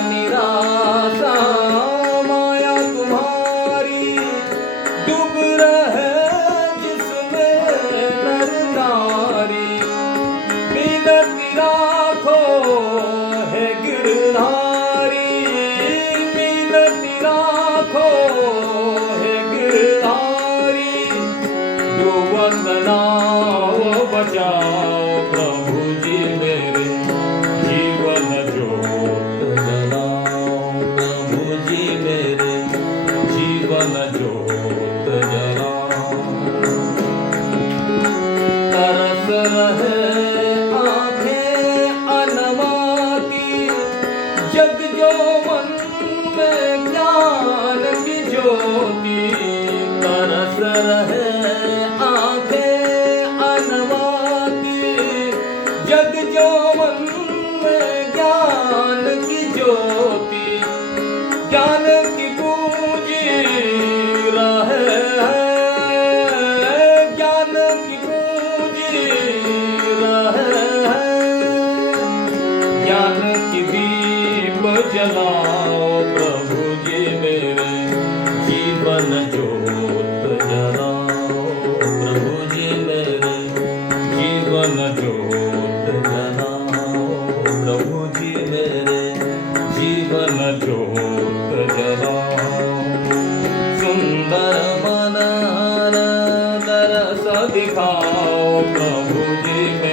निराशा माया तुम्हारी डूब रहे जिसमें नर नारी। मिनती राखो है गिरधारी, मिनती राखो है गिरधारी। जो वंदनाओ बचाओ प्रभु जी मेरे जीवन ज्योत जलाओ। प्रभु जी मेरे जीवन ज्योत जलाओ। तरस रहे आंखें अनवाती जग जो मन में ज्ञान की ज्योति। तरस रहे जग जो मन में ज्ञान की ज्योति। ज्ञान की पूंजी रहे है, ज्ञान की पूंजी रहे है। ज्ञान की दीप जलाओ प्रभु जी मेरे जीवन ज्योत जलाओ। प्रभु जी मेरे जीवन ज्योत जलाओ। प्रभु जी मेरे जीवन ज्योत जलाओ। सुंदर मनहर दरस दिखाओ प्रभु जी मेरे